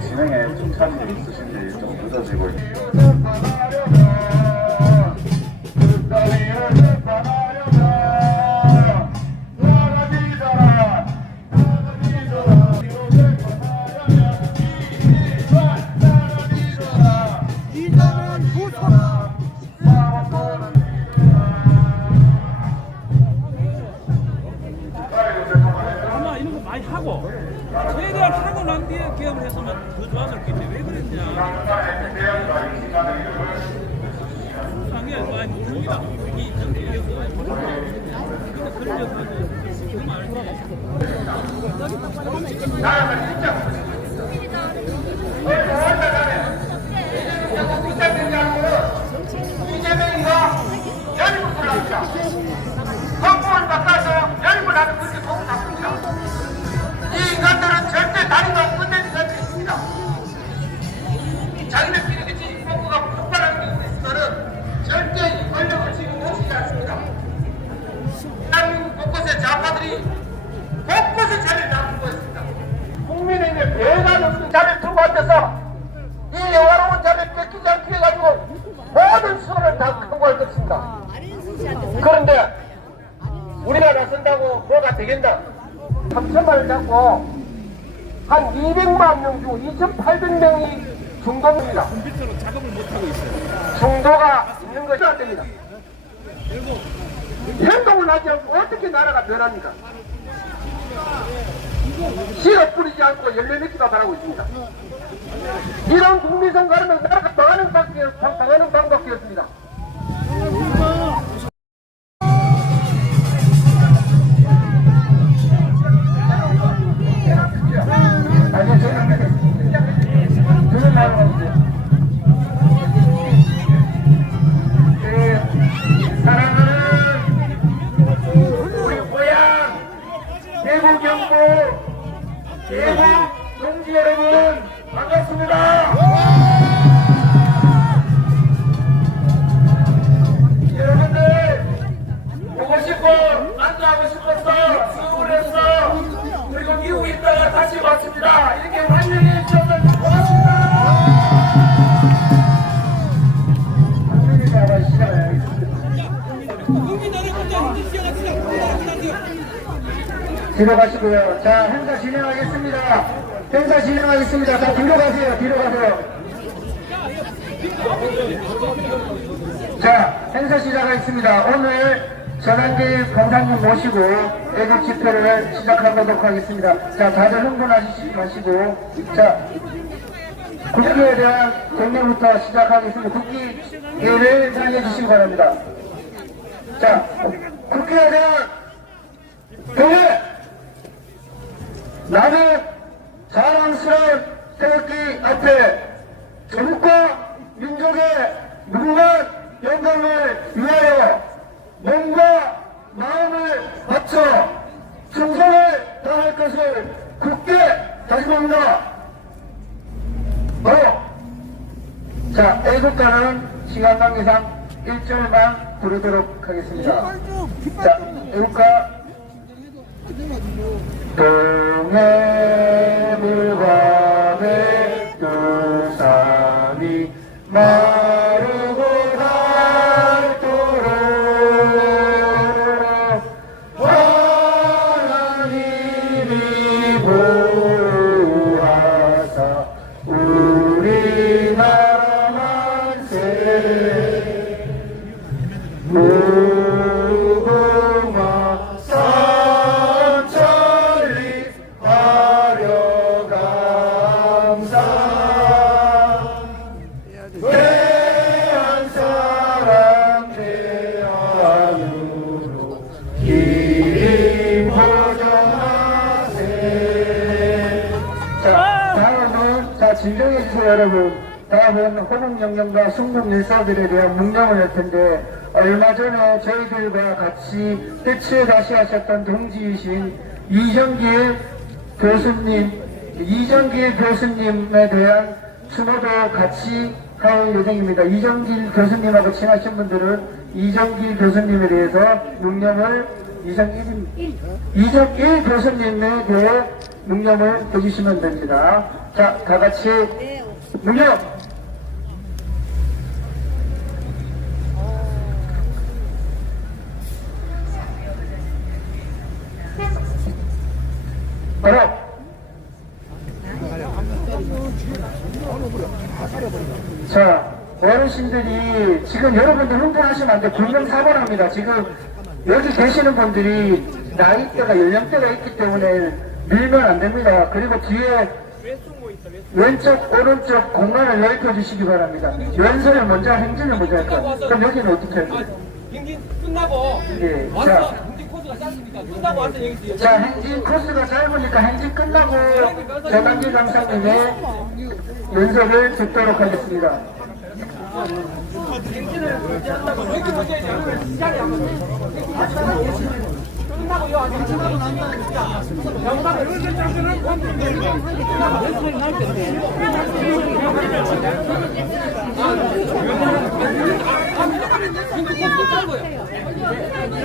진행에 칭찬이 있으신지 좀 늦어지고 아마 이런 거 많이 하고 최대한 하고 난 뒤에 개업을 했으면 더 좋았을겠지. 왜 그랬냐. 상해 많이 듭니다. 이 정도에서 그런 이재명이가 연입을 불러옵니다. 정부를 바꿔서 연입을 하는 것이 너무 나쁩니다. 이 인간들은 절대 다리가 끝내지 않습니다. 자기네끼리 지금 정부가 폭발하는 경우에 있어서는 절대 이 권력을 지금 놓치지 않습니다. 대한민국 곳곳에 좌파들이 곳곳에 자리를 잡고 있습니다. 국민에게 배가 없는 자리를 두고 앉아서 이 영화로운 자리를 뺏기지 않게 해가지고 모든 수를 다 강구할 것입니다. 그런데 우리가 나선다고 뭐가 되겠나? 3천만을 잡고 한 200만 명 중 2,800명이 중도입니다. 컴퓨터로 작업을 못하고 있어요. 중도가 있는 것이 안 됩니다. 행동을 하지 않고 어떻게 나라가 변합니까? 씨를 뿌리지 않고 열매 맺기가 바라고 있습니다. 이런 국민선거하면 나라가 망하는 방법이었습니다. 뒤로 가시고요. 자, 행사 진행하겠습니다. 행사 진행하겠습니다. 자, 뒤로 가세요. 뒤로 가세요. 자, 행사 시작하겠습니다. 오늘 전환길 강사님 모시고 애국 집회를 시작하도록 하겠습니다. 자, 다들 흥분하시지 마시고, 자, 국기에 대한 경례부터 시작하겠습니다. 국기를 사용해 주시기 바랍니다. 자, 국기에 대한 경례! 나는 자랑스러운 태극기 앞에 조국과 민족의 무궁한 영광을 위하여 몸과 마음을 바쳐 충성을 다할 것을 굳게 다짐합니다. 자, 애국가는 시간 관계상 1절만 부르도록 하겠습니다. 자, 애국가 동해물과 백두산이 마르고 닳도록 하나님이 보호하사 우리나라 만세 무궁화 삼천리 하려 감사 대한사랑 대한으로 기림 보전하세. 자, 다음은, 자, 진정해주세요, 여러분. 다음은 호국영령과 순국일사들에 대한 묵념을 할 텐데, 얼마 전에 저희들과 같이 해치에 다시 하셨던 동지이신 이정길 교수님에 대한 추모도 같이 할 예정입니다. 이정길 교수님하고 친하신 분들은 이정길 교수님에 대해서 묵념을 이정길 교수님에 대해 묵념을 해주시면 됩니다. 자, 다 같이 묵념! 바로 자, 어르신들이 지금 여러분들 흥분하시면 안 돼. 군명사벌합니다. 지금 여기 계시는 분들이 나이대가 연령대가 있기 때문에 밀면 안 됩니다. 그리고 뒤에 왼쪽 오른쪽 공간을 넓혀주시기 바랍니다. 연설을 먼저 행진을 먼저 할까요? 그럼 여기는 어떻게 할까요? 행진 끝나고 예, 와서 자, 행진 코스가 짧으니까 끝나고 와서 여기 있어요. 자, 행진 코스가 짧으니까 행진 끝나고 전환기 강사님의 연설을 듣도록 하겠습니다. 행진을 먼저 한다고 여기 먼저 해야지. 시작이 안 맞아요. 끝나고 요 안에 끝나고 난 다음에 영상을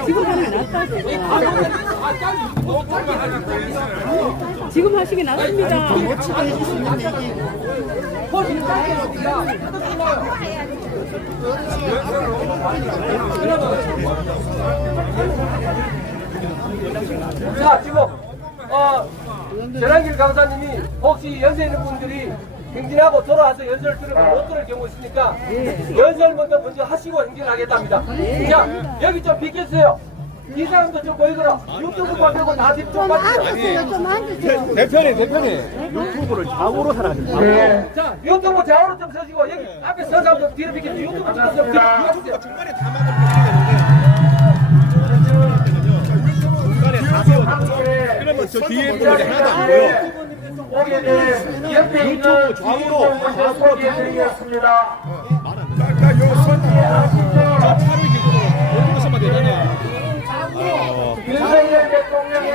지금 하는 게 낫다. 지금 하시기 낫습니다. 멋지게 해주시면 자, 지금 전환길 강사님이 혹시 연세 있는 분들이 행진하고 돌아와서 연설을 들으면 못 들을 경우 있으니까 연설 먼저 하시고 행진하겠답니다. 자, 여기 좀 비켜주세요. 이 사람도 좀 보이더라. 유튜브만 보고 다 집중 받으세요. 좀 앉으세요. 대표님 유튜브를 좌우로 살아가십니다. 네. 자, 유튜브 좌우로 좀 서시고 여기 앞에 서 사람 좀 뒤로 비켜주세요. 유튜브 좀 비켜주세요. 중간에 다 맞으면 그러면 저 뒤에 분들이 하나도 안 보여. 오게 된 옆에 있는 좌우로 먼저 소개해드리겠습니다. 아까 저 차를 기준으로 어디로 서면 되잖아. 윤석열 대통령의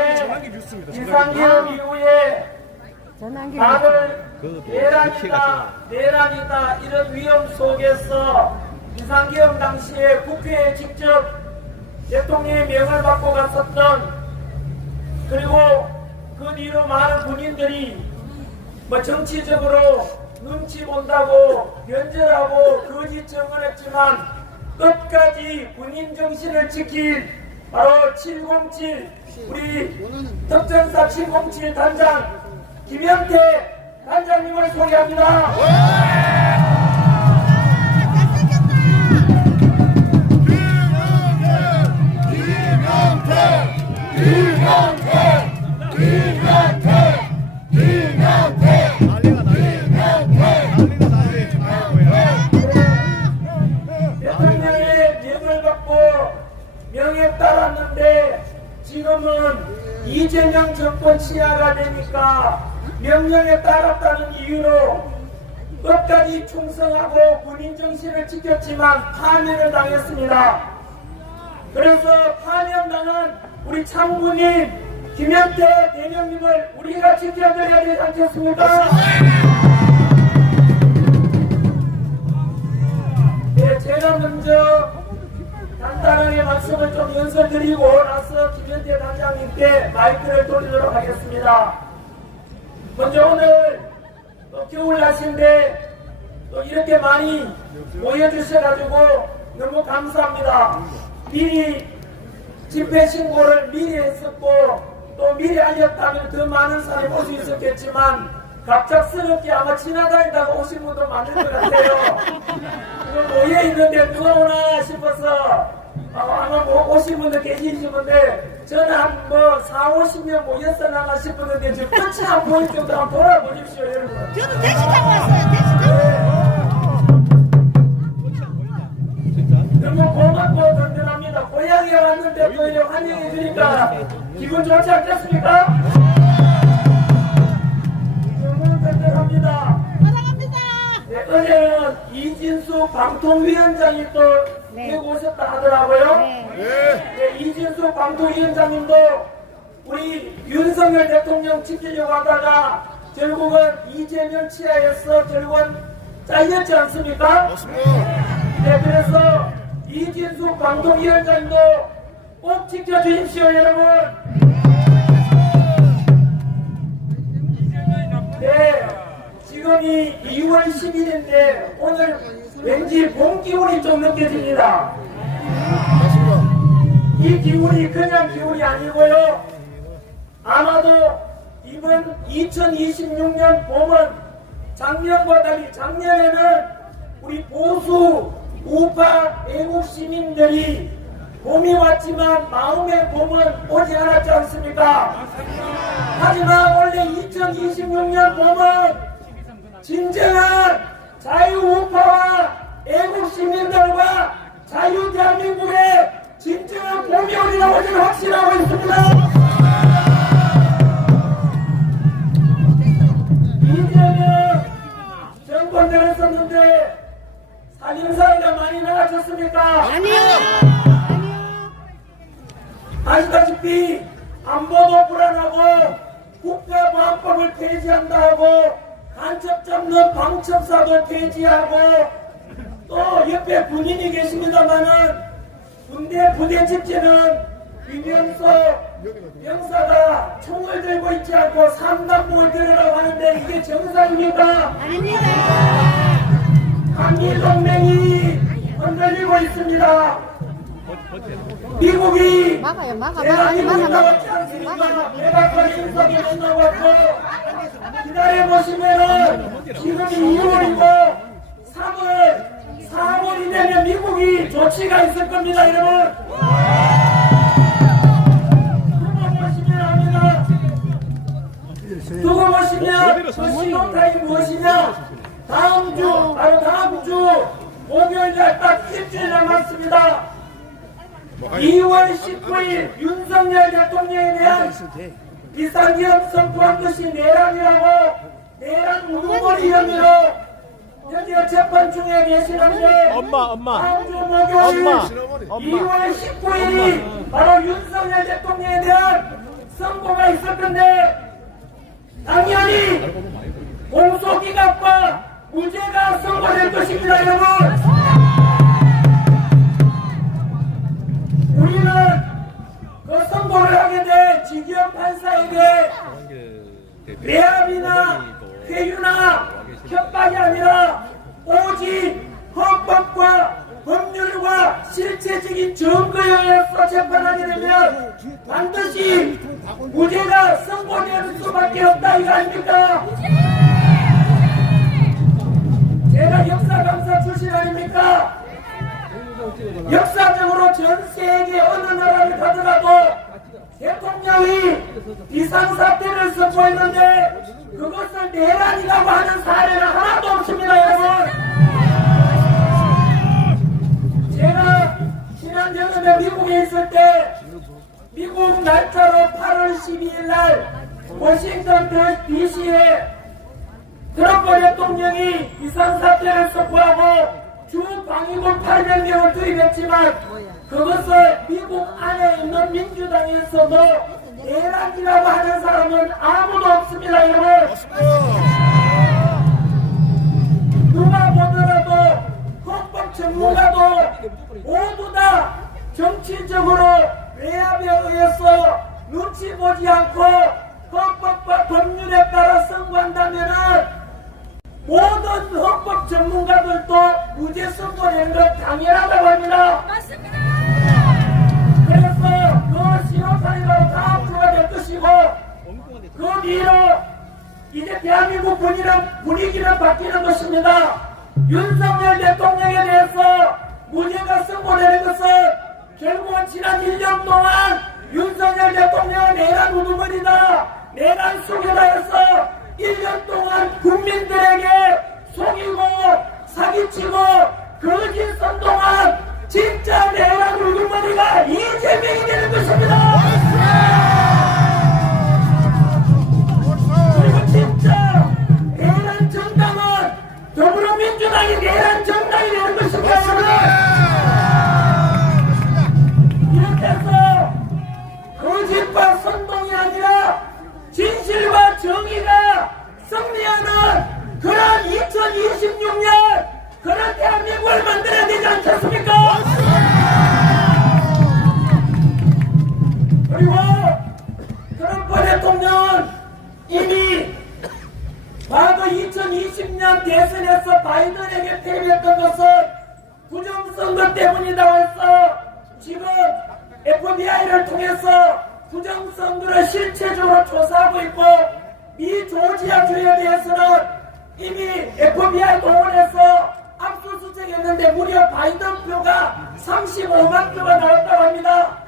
비상계엄 이후에 다들 내란이다 이런 위험 속에서 비상계엄 당시에 국회에 직접 대통령의 명을 받고 갔었던, 그리고 그 뒤로 많은 군인들이 정치적으로 눈치 본다고 변절하고 거짓 증언했지만 끝까지 군인 정신을 지킬 바로 707 우리 특전사 707 단장 김현태 단장님을 소개합니다. 대통령의 명을 받고 명에 따랐는데 지금은 이재명 정권 치하가 되니까 명령에 따랐다는 이유로 끝까지 충성하고 군인 정신을 지켰지만 파면을 당했습니다. 그래서 파면당한 우리 참군인 김현태 대령님을 우리가 지켜드려야 되지 않겠습니까? 네, 제가 먼저 간단하게 말씀을 좀 연설드리고 나서 김현태 단장님께 마이크를 돌리도록 하겠습니다. 먼저 오늘 또 겨울날씨인데 또 이렇게 많이 모여주셔가지고 너무 감사합니다. 미리 집회 신고를 미리 했었고 또 미리 알렸다면 더 많은 사람이 올 수 있었겠지만 갑작스럽게 아마 지나다니다가 오신 분도 많을 것 같아요. 모여있는데 누가 오나 싶어서 아마 오신 분들 계시는데 저는 한 뭐 40-50명 모였으나 싶었는데 지금 끝이 안 보일 정도 한번 돌아보십시오 여러분. 저도 대식하고 왔어요. 너무 고맙고 든든합니다. 고향에 왔는데 또 이렇게 환영해 주니까 기분 좋지 않겠습니까? 너무 든든합니다. 사랑합니다. 네, 어제는 이진숙 방통위원장이 또 여기 오셨다 하더라고요. 네, 이진숙 방통위원장님도 우리 윤석열 대통령 지키려고 하다가 결국은 이재명 치하에서 결국은 잘렸지 않습니까? 네, 그래서 이진숙 방통위원장도 꼭 지켜주십시오, 여러분. 네, 지금이 2월 10일인데 오늘 왠지 봄 기운이 좀 느껴집니다. 이 기운이 그냥 기운이 아니고요. 아마도 이번 2026년 봄은 작년과 달리 작년에는 우리 보수 우파 애국 시민들이 봄이 왔지만 마음의 봄은 오지 않았지 않습니까? 하지만 원래 2026년 봄은 진정한 자유우파와 애국 시민들과 자유 대한민국의 진정한 봄이 오리라고 저는 확신하고 있습니다. 이재명 정권 들었었는데 살인사례가 많이 나아졌습니까? 아니요. 아시다시피 안보도 불안하고 국가보안법을 폐지한다 하고 간첩 잡는 방첩사도 폐지하고 또 옆에 군인이 계십니다마는 군대 부대 집지는 위면서 병사가 총을 들고 있지 않고 삼단봉을 들으라고 하는데 이게 정상입니까? 아닙니다. 한미동맹이 흔들리고 있습니다. 미국이 막아요. 대한민국이 나왔지 않습니까? 백악관 인석이 끝나고 왔고 기다려보시면은 지금이 2월이고 4월이 되면 미국이 조치가 있을 겁니다, 여러분. 두고 보시면 압니다. 두고 보시면 그 신호탄이 무엇이냐? 바로 다음 주 목요일날 딱 일주일 남았습니다. 2월 19일 윤석열 대통령에 대한 비상기업 선포한 것이 내란이라고 내란 우두머리 혐의로 현재 재판 중에 계시는데 다음 주 목요일 2월 19일이 바로 윤석열 대통령에 대한 선고가 있을 건데 당연히 공소기각과 무죄가 선고될 것입니다, 여러분. 우리는 그 선고를 하게 돼 지기현 판사에게 외압이나 회유나 협박이 아니라 오직 헌법과 법률과 실체 구체적인 증거에 의해서 재판하게 되면 반드시 무죄가 선고될 수밖에 없다 이거 아닙니까? 제가 역사 강사 출신 아닙니까? 역사적으로 전 세계 어느 나라를 가더라도 대통령이 비상사태를 선포했는데 그것을 내란이라고 하는 사례는 하나도 없습니다 여러분. 제가 지난 여름에 미국에 있을 때 미국 날짜로 8월 12일 날 워싱턴 DC에 트럼프 대통령이 비상사태를 선포하고 주 방위군 800명을 투입했지만 그것을 미국 안에 있는 민주당에서도 내란이라고 하는 사람은 아무도 없습니다 여러분. 누가 보더라도 헌법 전문가도 모두 다 정치적으로 외압에 의해서 눈치 보지 않고 헌법과 법률에 따라 선고한다면은 모든 헌법 전문가들도 무죄 선고되는 것 당연하다고 합니다. 맞습니다. 그래서 그 신호탄이라고 다음 주가 될 것이고 그 뒤로 이제 대한민국 분위기는 바뀌는 것입니다. 윤석열 대통령에 대해서 무죄가 선고되는 것은 결국은 지난 1년 동안 윤석열 대통령은 내란 우두머리다 내란 속여다 해서 1년 동안 국민들에게 속이고 사기치고 거짓 선동한 진짜 내란 우두머리가 이재명이 되는 것입니다. 그리고 진짜 내란 정당은 더불어민주당이 내란 정당이 되는 것입니다. 이렇게 해서 거짓과 선동이 아니라 진실과 정의가 승리하는 그런 2026년 그런 대한민국을 만들어야 되지 않겠습니까? 그리고 트럼프 대통령은 이미 과거 2020년 대선에서 바이든에게 패배했던 것은 부정선거 때문이라고 해서 지금 FBI를 통해서 부정선거를 실체적으로 조사하고 있고 미 조지아주에 대해서는 이미 FBI 동원해서 압수수색했는데 무려 바이든 표가 35만 표가 나왔다고 합니다.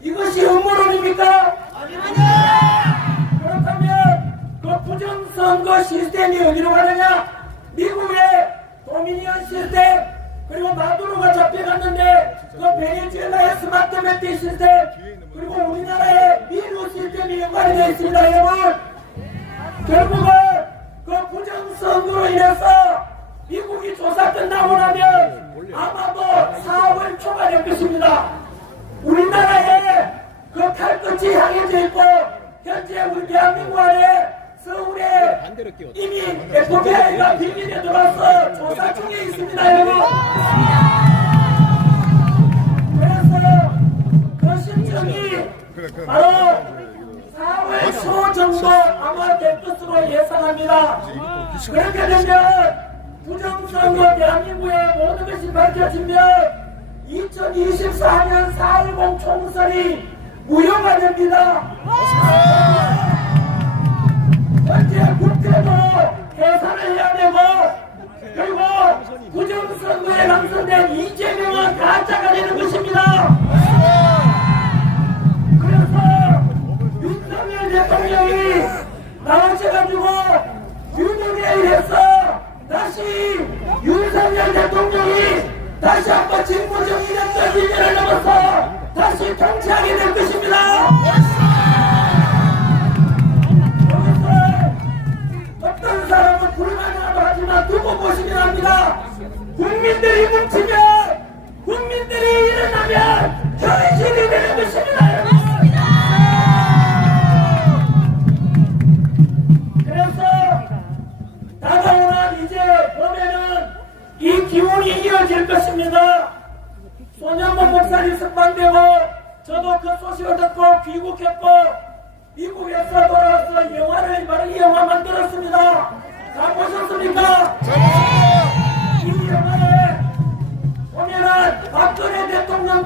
이것이 음모론입니까? 아닙니다. 그렇다면 그 부정선거 시스템이 어디로 가느냐? 미국의 도미니언 시스템 그리고 마두로가 잡혀갔는데 그 베네수엘라의 스마트 매트 시스템 그리고 우리나라의 미루 시스템이 연관이 되어 있습니다 여러분. 결국은 그 부정선거로 인해서 미국이 조사 끝나고 나면 아마도 4월 초가 될 것입니다. 우리나라에 그 칼끝이 향해져 있고 현재 우리 대한민국 안에 서울에 이미 FBI가 비밀에 들어와서 조사 중에 있습니다 여러분. 그래서 그 신청이 바로 4월 초 정도 아마 될 것으로 예상합니다. 그렇게 되면 부정선거 대한민국의 모든 것이 밝혀지면 2024년 4.10 총선이 무효가 됩니다. 현재 국회도 해산을 해야 되고 그리고 부정선거에 당선된 이재명은 가짜가 되는 것입니다. 그래서 윤석열 대통령이 나오셔가지고 유능에 의해서 다시 윤석열 대통령이 다시 한번 직무정지됐던 1년을 넘어서 다시 통치하게 될 것입니다. 어떤 사람은 불가능하다고 하지만 두고 보시면 합니다. 국민들이 뭉치면 국민들이 일어나면 현실이 되는 것입니다. 그래서 다가오는 이제 봄에는 이 기운이 이어질 것입니다. 손현범 목사님 석방되고 저도 그 소식을 듣고 귀국했고 미국에서 돌아와서 영화를 바로 이 영화 만들었습니다. 다 보셨습니까? 이 영화에 보면은 박근혜 대통령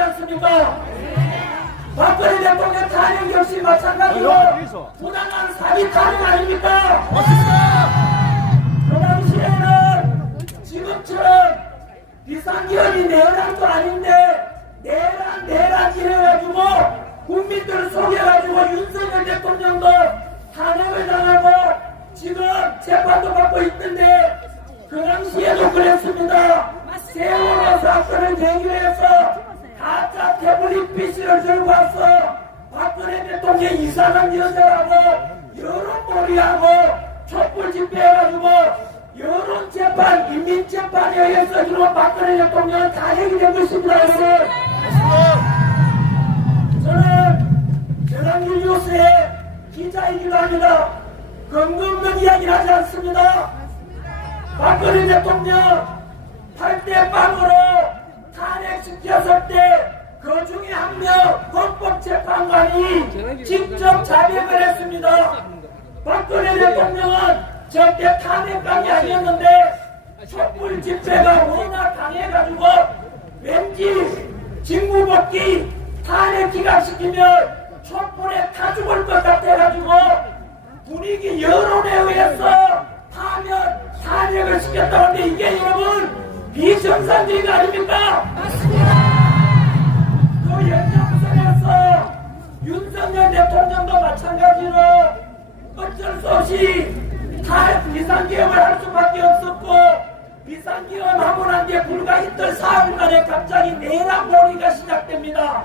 않습니까? 박근혜 대통령 탄핵 역시 마찬가지로 부당한 사기 탄핵 아닙니까? 그 당시에는 지금처럼 비상기업이 내란도 아닌데 내란 이래가지고 국민들을 속여가지고 윤석열 대통령도 탄핵을 당하고 지금 재판도 받고 있는데 그 당시에도 그랬습니다. 세월호 사건을 계기로 해서 가짜 태블릿 PC를 들고 와서 박근혜 대통령 이상한 여자라고 여론몰이하고 촛불 집회해가지고 여론재판, 인민재판에 의해서 지금 박근혜 대통령은 탄핵이 된 것입니다. 여러분. 저는 전환길 뉴스의 기자이기도 합니다. 근거없는 이야기를 하지 않습니다. 박근혜 대통령 8대 빵으로 탄핵시켰을 때 그 중에 한 명 헌법재판관이 직접 자백을 했습니다. 박근혜 대통령은 절대 탄핵감이 아니었는데 촛불 집회가 워낙 강해가지고 왠지 직무복귀 탄핵 기각시키면 촛불에 타 죽을 것 같아가지고 분위기 여론에 의해서 탄핵을 시켰다고 하는데 이게 여러분 비정상적인 거 아닙니까? 그 연장선에서 윤석열 대통령도 마찬가지로 어쩔 수 없이 비상기업을 할 수밖에 없었고 비상기업 하고 난 뒤에 불과 이틀 4일간에 갑자기 내란몰이가 시작됩니다.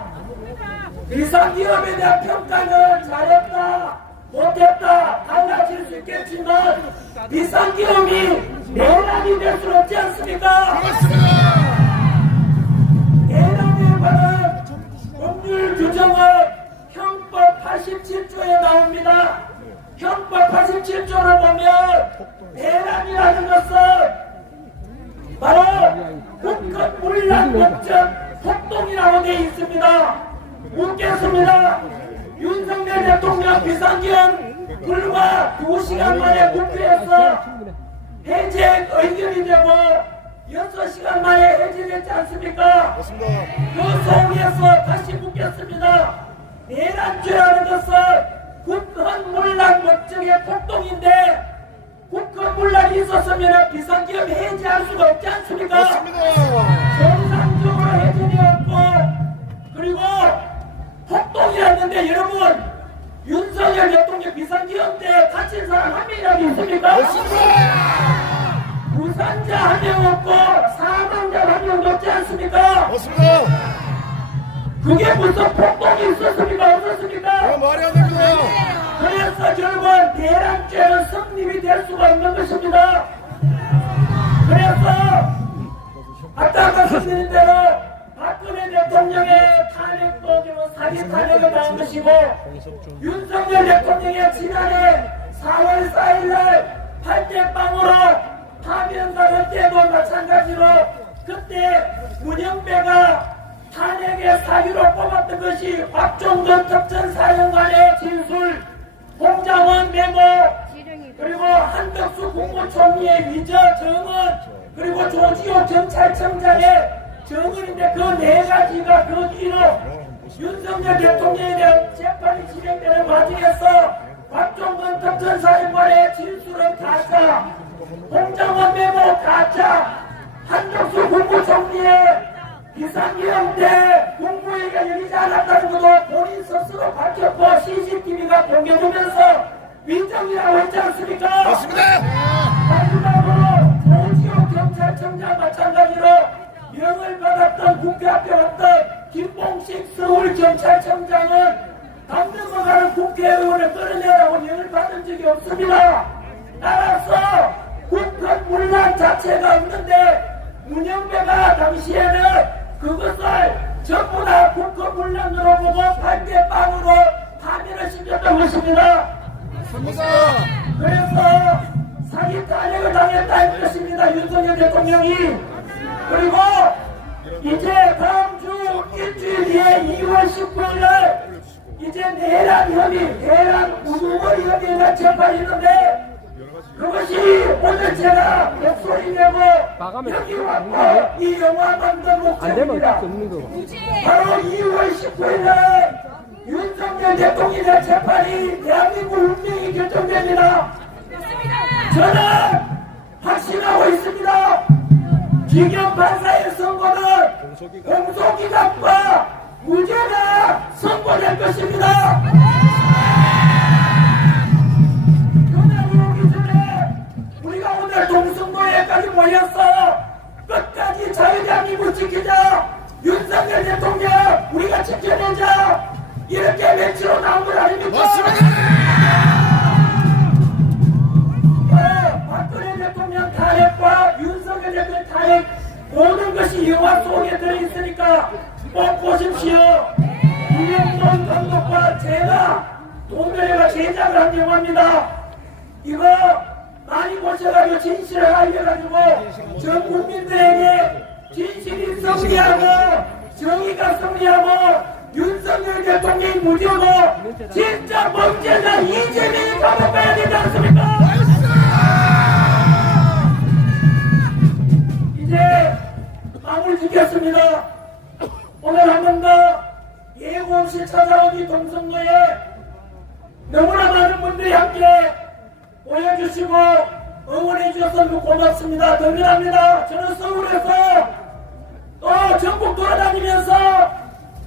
비상기업에 대한 평가는 잘했다 못했다 달라질 수 있겠지만 비상기업이 내란이 될 수는 없지 않습니까? 내란에 관한 법률 규정은 형법 87조에 나옵니다. 형법 87조를 보면 내란이라는 것은 바로 국헌 문란 목적 폭동이라고 되어 있습니다. 묻겠습니다. 윤석열 대통령 비상기업 불과 2시간 만에 국회에서 해제 의견이 되고 6시간 만에 해제됐지 않습니까? 그 속에서 다시 묻겠습니다. 내란죄라는 것은 국헌 문란 목적의 폭동인데 국헌 문란이 있었으면 비상기업 해제할 수가 없지 않습니까? 정상적으로 해제되었고 그리고 폭동이었는데 여러분 윤석열 대통령 비상기업 때 갇힌 사람 한 명이라도 있습니까? 부산자 한 명 없고 사망자 한 명도 없지 않습니까? 그게 무슨 폭동이 있었습니까? 없었습니까? 말이 안 됩니다. 그래서 결국은 내란죄는 성립이 될 수가 있는 것입니다. 그래서 아까 말씀드린 대로 박근혜 대통령의 탄핵도 지금 사기 탄핵을 당한 것이고 윤석열 대통령의 지난해 4월 4일날 8대 빵으로 파면당할 때도 마찬가지로 그때 문영배가 탄핵의 사유로 뽑았던 것이 박종건 특전사령관의 진술, 홍장원 메모, 그리고 한덕수 국무총리의 위조 증언, 그리고 조지호 경찰청장의 증언인데 그 네 가지가 그 뒤로 윤석열 대통령에 대한 재판이 진행되는 과정에서 박종건 특전사령관의 진술은 가짜, 홍장원 메모 가짜, 한덕수 국무총리의 비상기업 때 국무회의가 열리지 않았다는 것도 본인 스스로 밝혔고 CCTV가 공개되면서 위정이라고 했지 않습니까? 맞습니다. 마지막으로 조지호 경찰청장 마찬가지로 명을 받았던 국회 앞에 왔던 김봉식 서울경찰청장은 당 넘어가는 국회의원을 끌어내라고 명을 받은 적이 없습니다. 따라서 국헌 문란 자체가 없는데 문영배가 당시에는 그것을 전부 다 국헌 문란으로 보고 8대 빵으로 파면을 시켰던 것입니다. 그래서 사기 탄핵을 당했다는 것입니다. 윤석열 대통령이. 그리고 이제 다음 주 일주일 뒤에 2월 19일날 이제 내란 혐의, 내란 우두머리 혐의가 재판이 있는데 그것이 오늘 제가 목소리 내고 여기 왔고 이 영화 만든 목적입니다. 바로 2월 19일날 윤석열 대통령의 재판이 대한민국 운명이 결정됩니다. 저는 확신하고 있습니다. 기경 판사의 선고는 공소기각과 무죄가 선고될 것입니다. 우리가 오늘 동승모에까지 모였어. 끝까지 자유대한민국 지키자. 윤석열 대통령 우리가 지켜내자. 이렇게 외치러 나온 것 아닙니까? 박근혜 대통령 탄핵과 윤석열 대통령 탄핵 모든 것이 영화 속에 들어있으니까 꼭 보십시오. 이명돈 감독과 제가 동료가 제작을 한 영화입니다. 이거 많이 보셔가지고 진실을 알려가지고 전 국민들에게 진실이 승리하고 정의가 승리하고 윤석열 대통령이 무죄고 진짜 범죄자 이재명이 감옥 가야 되지 않습니까? 이제 마무리 짓겠습니다. 오늘 한 번 더 예고 없이 찾아온 이 동성로에 너무나 많은 분들이 함께 모여주시고 응원해 주셔서 너무 고맙습니다. 든든합니다. 저는 서울에서 또 전국 돌아다니면서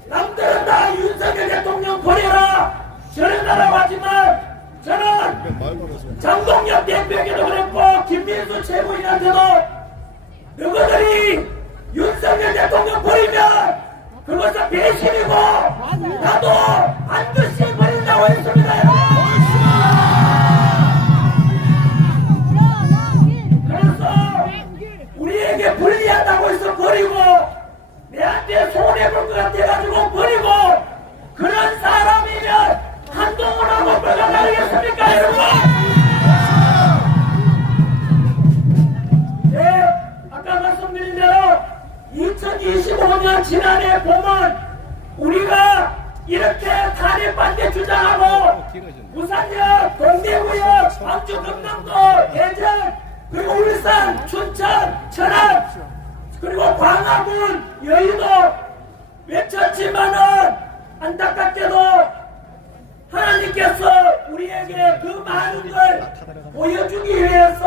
남들은 다 윤석열 대통령 버려라 저러라고 하지만 저는 장동혁 대표에게도 그랬고 김민수 최고위원한테도 너희들이 윤석열 대통령 버리면 그것은 배신이고 나도 반드시 버린다고 했습니다. 그래서 우리에게 불리하다고 해서 버리고 내한테 손해볼 것 같아가지고 버리고 그런 사람이면 한동훈하고 뭐가 다르겠습니까 여러분? 네, 아까 말씀드린 대로 2025년 지난해 봄은 우리가 이렇게 탄핵 반대 주장하고 부산역, 동대구역, 광주, 금남도, 대전, 그리고 울산, 춘천, 천안, 그리고 광화문, 여의도 외쳤지만은 안타깝게도 하나님께서 우리에게 그 많은 걸 보여주기 위해서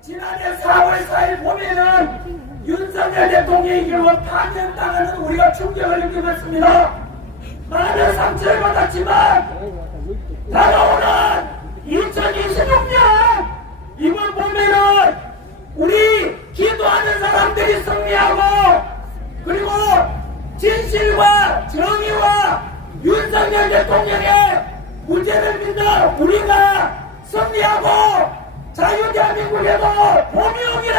지난해 4월 4일 봄에는 윤석열 대통령의 길로 파면당하는 우리가 충격을 느끼고 많은 상처를 받았지만 다가오는 2026년 이번 봄에는 우리 기도하는 사람들이 승리하고 그리고 진실과 정의와 윤석열 대통령의 무죄를 믿는 우리가 승리하고 자유대한민국에도 봄이 오기를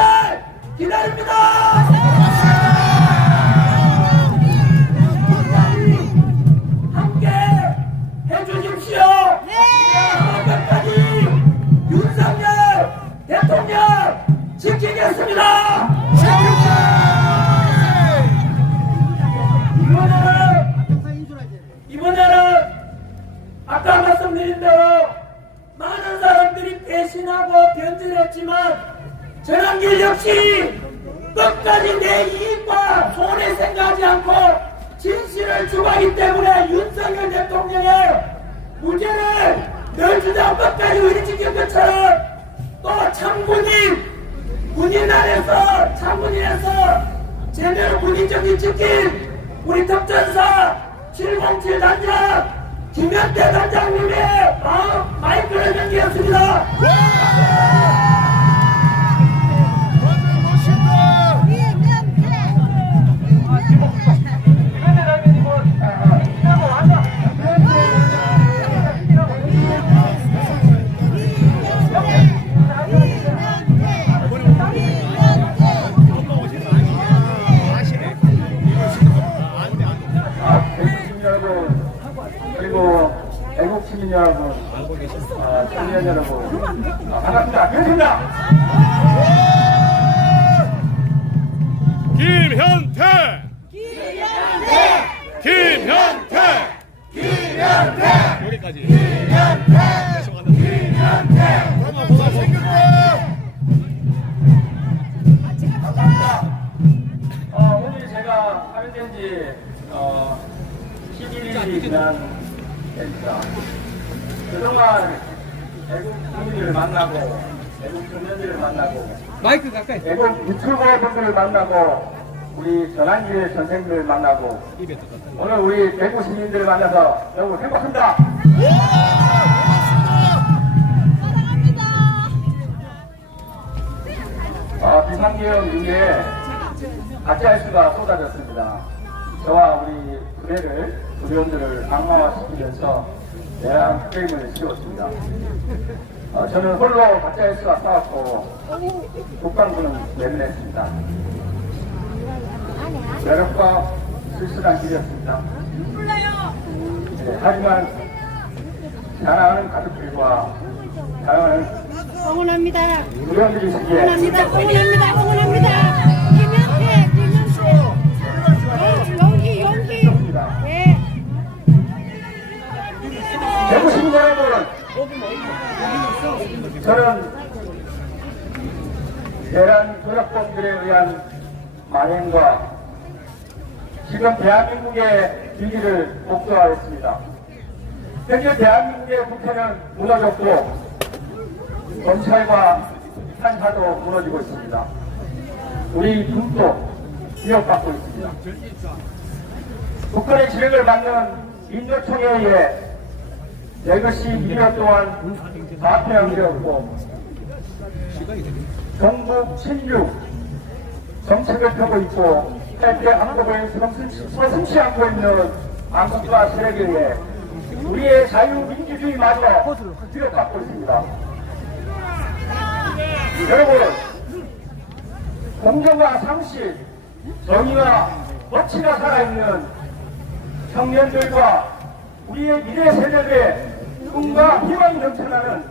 기다립니다. 함께 해주십시오. 끝까지 윤석열 대통령 지키겠습니다. 이번에는 아까 말씀드린 대로 많은 사람들이 배신하고 변질했지만 전환길 역시 끝까지 내 이익과 손해 생각하지 않고 진실을 추구하기 때문에 윤석열 대통령의 무죄를 늘 주장 끝까지 의리지킨 것처럼 또 참군인 군인 안에서 참군인에서 제대로 군인정신 지킨 우리 특전사 707 단장 김현태 단장님의 마이크를 연기했습니다. 그리고 애국 시민 여러분, 청년 여러분, 반갑습니다. 반갑습니다. 김현태! 김현태! 김현태! 여기까지. 김현태! 김현태! 제가 참여된 지 11일이 지났습니다. 그동안 외국 국민들을 만나고 외국 청년들을 만나고 마이크 가까이. 외국 유튜버 분들을 만나고 우리 전환길 선생님을 만나고 오늘 우리 대구 시민들을 만나서 너무 행복합니다. 비상계엄 이후에 가짜 뉴스가 쏟아졌습니다. 저와 우리 부대원들을 악마화시키면서 내란 게임을 씌웠습니다. 저는 홀로 가짜 뉴스가 싸웠고 국방부는 예민했습니다. 매력과 쓸쓸한 길이었습니다. 네, 하지만 사랑하는 가족들과 사랑하는 응원합니다. 부대원들이 있기에 응원합니다. 김현태. 용기. 네. 대구 시민 여러분, 저는 내란 조작범들에 의한 만행과 지금 대한민국의 위기를 목도하였습니다. 현재 대한민국의 국회는 무너졌고 검찰과 판사도 무너지고 있습니다. 우리 군도 위협받고 있습니다. 국권의 지령을 받는 민주총회에 의해 이것이 2년 동안 파편되었고 경북 친유 정책을 펴고 있고 탈퇴 한국을 서슴지 않고 있는 한국과 세력에 의해 우리의 자유민주주의마저 위협받고 있습니다. 여러분, 공정과 상식, 정의와 법치가 살아있는 청년들과 우리의 미래 세대들의 꿈과 희망이 넘쳐나는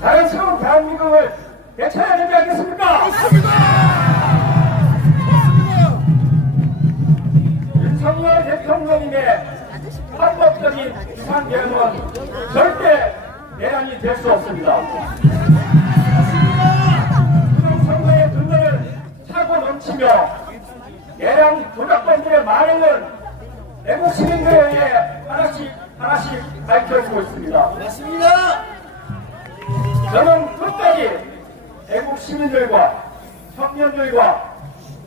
자연스러운 대한민국을 되찾아야 되지 않겠습니까? 윤석열 대통령님의 합법적인 비상계엄은 절대 내란이 될 수 없습니다. 선거의 근거를 차고 넘치며 내란 조작범들의 만행은 외국 시민들에 의해 하나씩 밝혀지고 있습니다. 맞습니다. 저는 끝까지 외국 시민들과 청년들과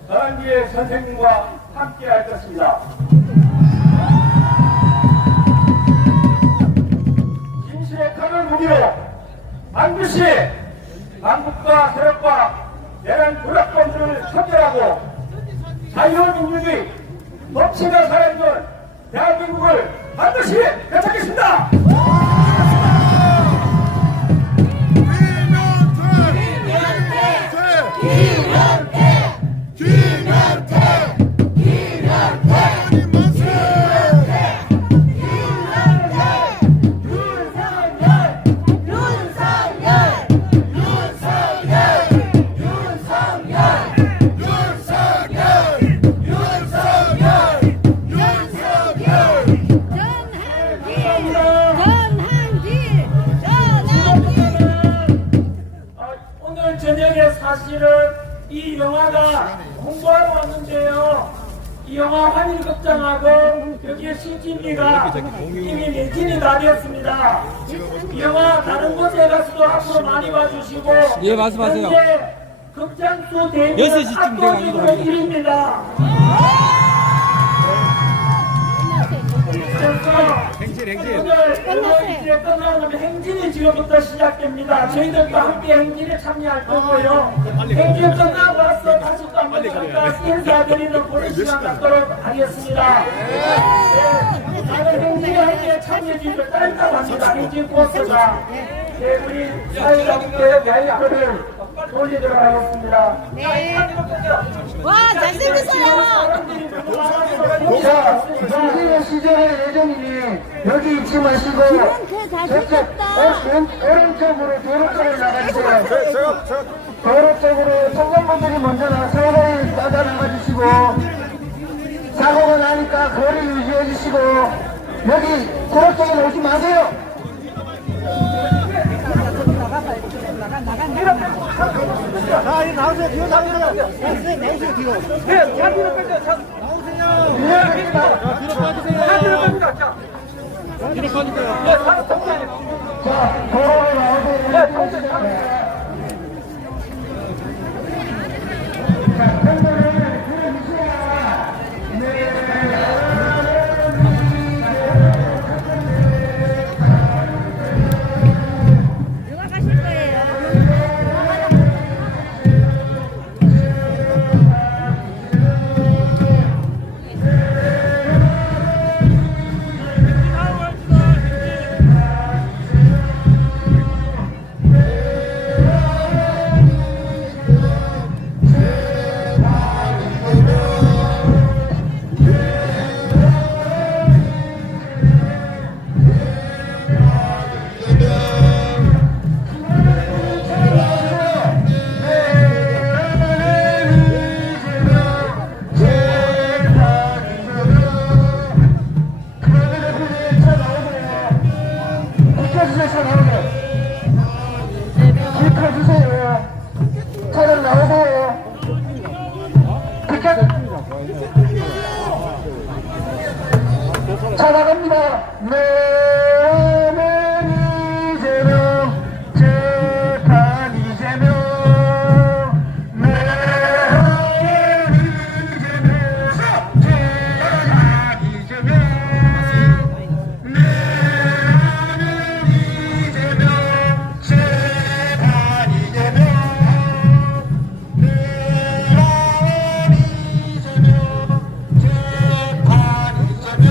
전환기의 선생님과 함께 할 것입니다. 진실의 칼을 무기로 반드시 한국과 세력과 내란 조작범들을 처벌하고 자유민주주의 법치가 살아있는 대한민국을 반드시 되찾겠습니다. 오늘 저녁에 사실은 이 영화가 홍보하러 왔는데요. 이 영화 환일극장하고 여기에 신진기가 이미 매진이 다 되었습니다. 이 영화 다른 곳에 가서도 앞으로 많이 와주시고 예, 말씀하세요. 현재 극장수 대비는 6시쯤 돼가지고. 1위입니다. 오늘 이제 끝나면 행진이 지금부터 시작됩니다. 저희들도 함께 행진에 참여할 거고요. 행진 끝나고 와서 다시 또 한번 저희가 인사드리는 그런 시간 갖도록 하겠습니다. 네, 다들 행진에 함께 참여해 주시면 딸깍합니다. 행진 코스가. 네, 우리 사회자분께 마이크를 돌리도록 하겠습니다. 와, 잘생겼어요. 자, 정신의 시절의 예정이니 여기 있지 마시고 저쪽 오른쪽으로 도로 쪽으로 나가주세요. 도로 쪽으로 청년분들이 먼저 서서히 따라 나가주시고 사고가 나니까 거리 유지해 주시고 여기 도로 쪽으로 오지 마세요. 자, 이리 나오세요. 뒤로 나오세요. 나오세요, 뒤로. 네, 차 뒤로 빼세요. 자, 뒤로 빠집니다. 자. 뒤로 빠질까요? 네, 사람 통제. 자, 도로에 나오세요. 네, 통제. 자, 팬들을 들어주세요. 누가 가실 거예요? 비켜주세요. 차들 나오세요. 차 나갑니다. 내는 이재명, 재판 이재명. 내는 이재명, 재판 이재명. 내는 이재명, 재판 이재명. 내는 이재명, 재판 이재명.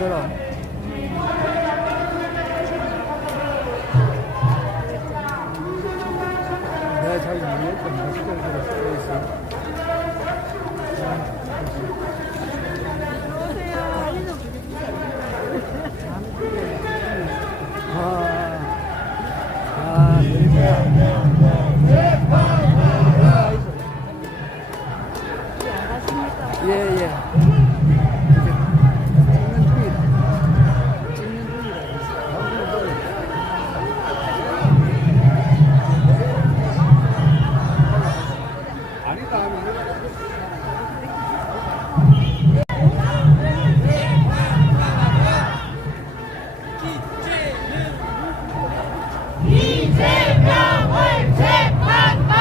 그럼. 내가 잘 모르겠던 맛있게 쓰고 있어. 예, 예. 이재명을 재판하라!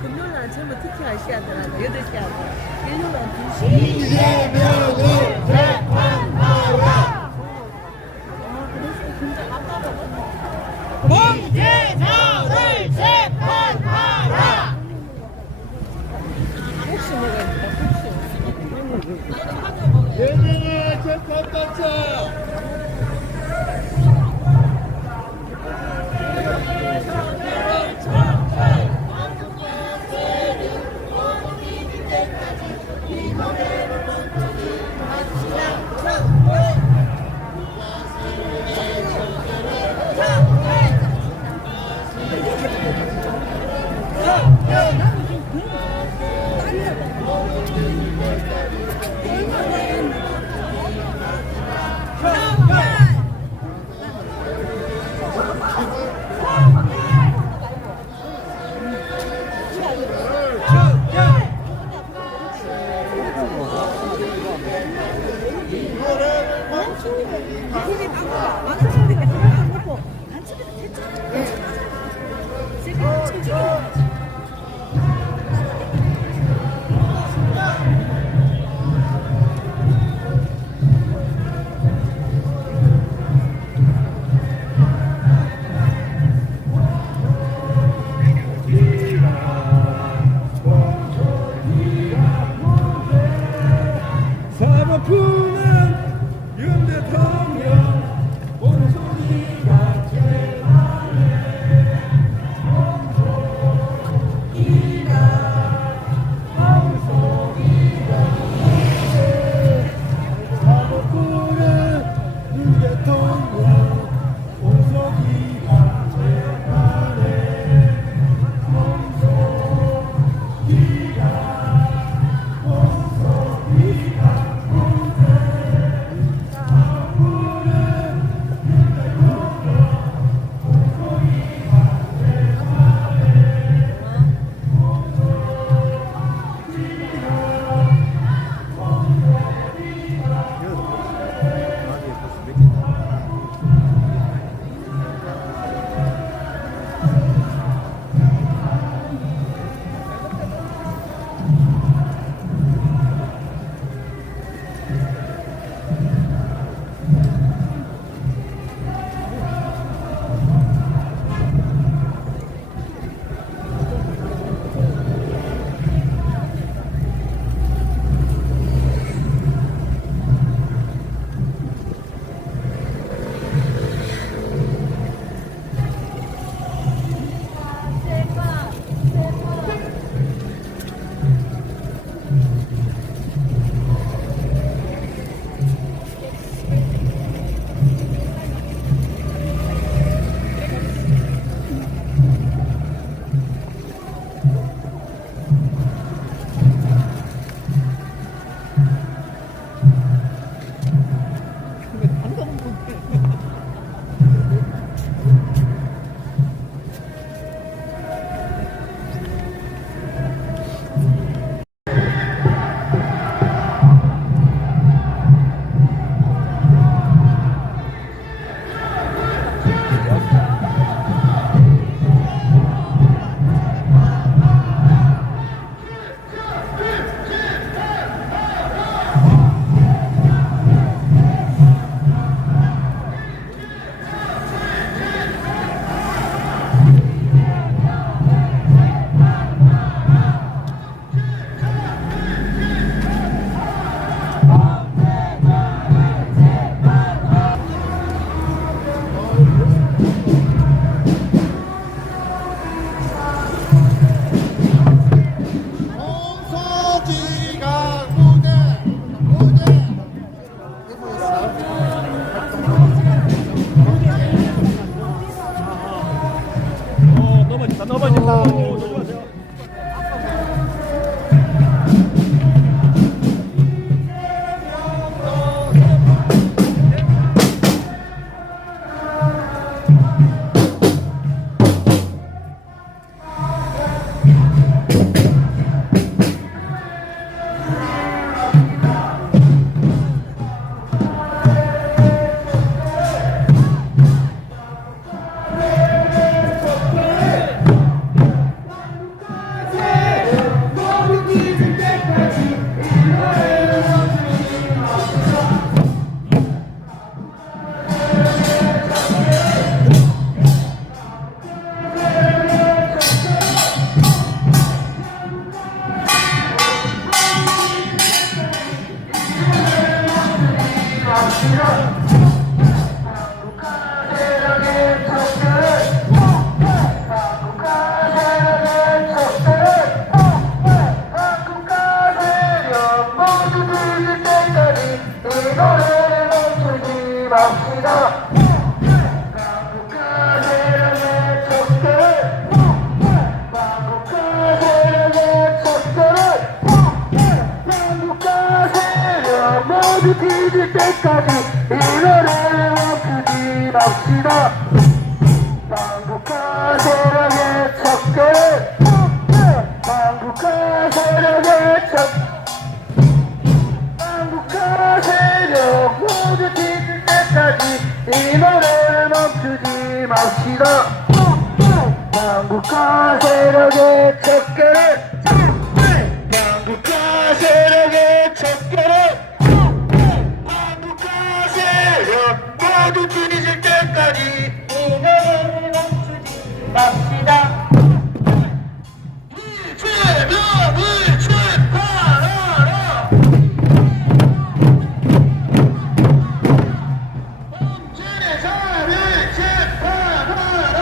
금요일 아침에 특히 1시 하더라고. 8시 하고. 일요일은 2시. 이재명을 재판하라! 범죄자를 재판하라! 혹시 뭐가 예명을 재판받자. 모두 뒤질 때까지 이 노래를 멈추지 맙시다. 반국가 세력의 척결, 반국가 세력의 반국가 세력 모두 뒤질 때까지 이 노래를 멈추지 맙시다. 반국가 세력의 척결, 반국가 세력의 척결, 모두 뒤질 때까지 이 노래를 멈추지 맙시다. 이재명을 재판하라. 범죄자를 재판하라.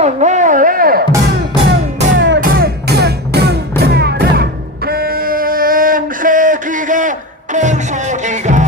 영어로 공소기가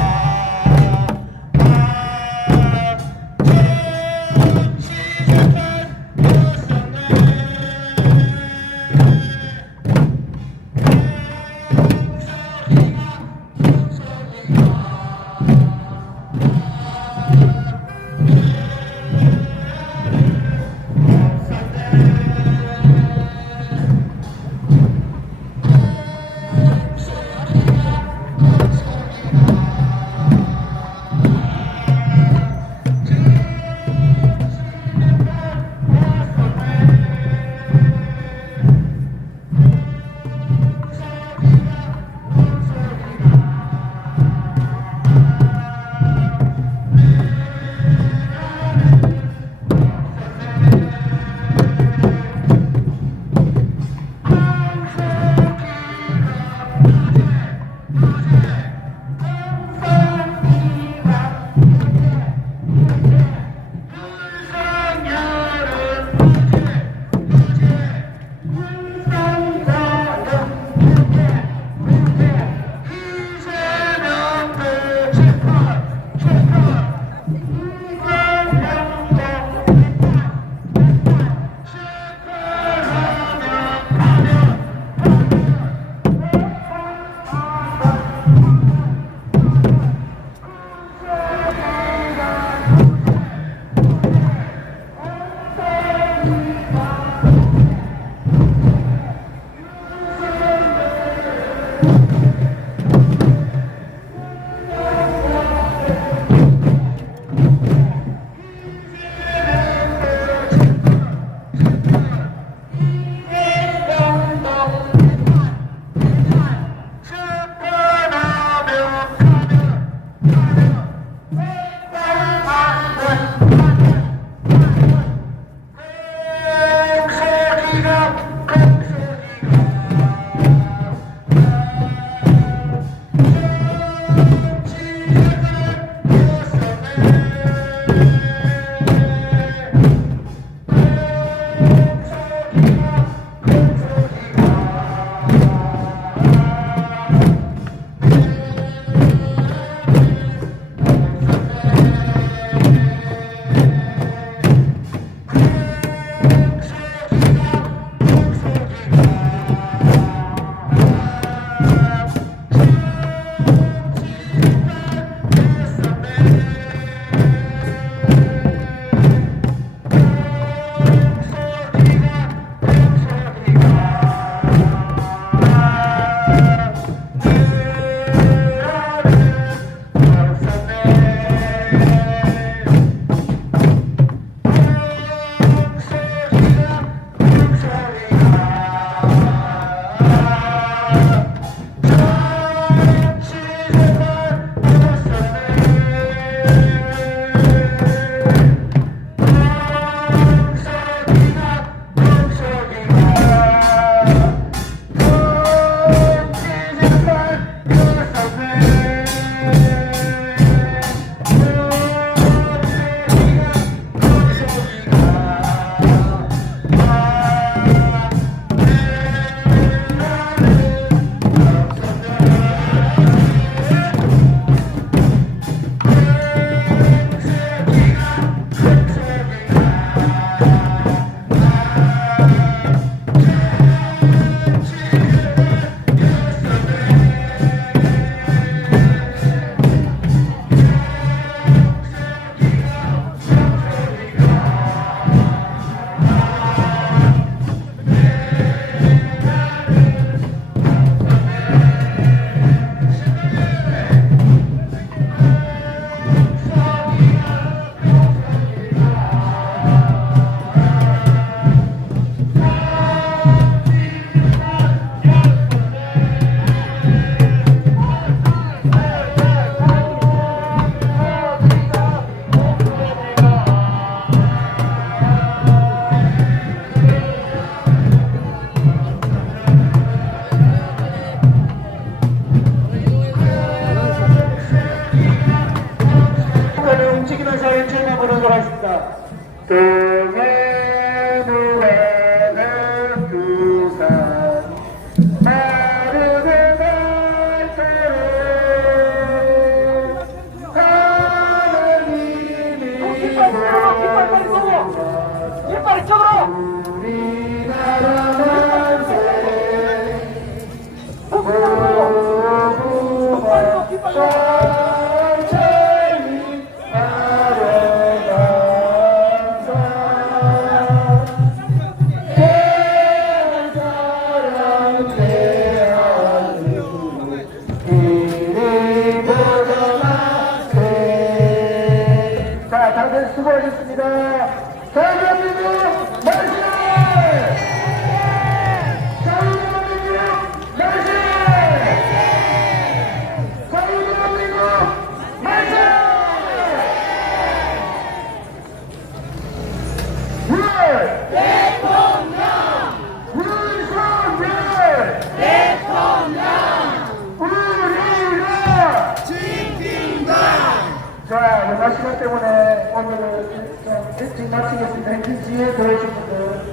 시간 때문에 오늘은 좀 일찍 마치겠습니다. 행진 지혜에 들어오신 분들